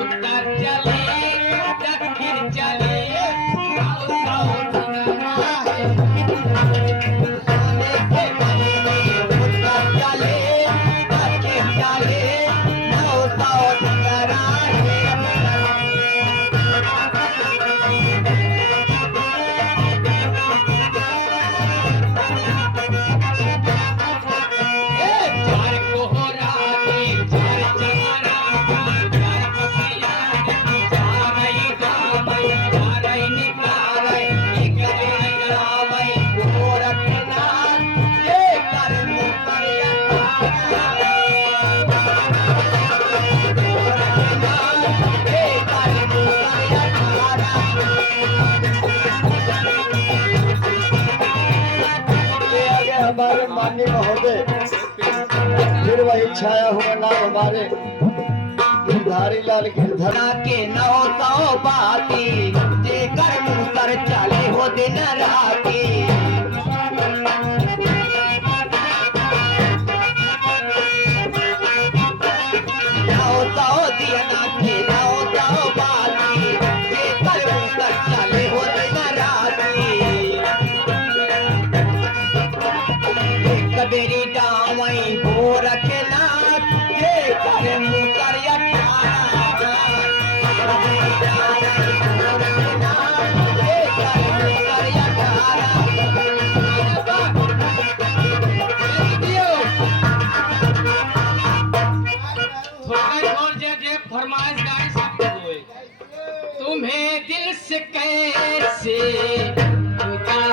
उत्तर चले दक्षिण चले हमारे माननीय महोदय फिर वही छाया हुआ नाम हमारे गिरधारी लाल गिरधरा के 900 बाती जेकर मुँह कर चले हो दिन राती बेरी डावई हो रखना ये करे मुकर फरमाइश गाय सकते हुए तुम्हें दिल से कैसे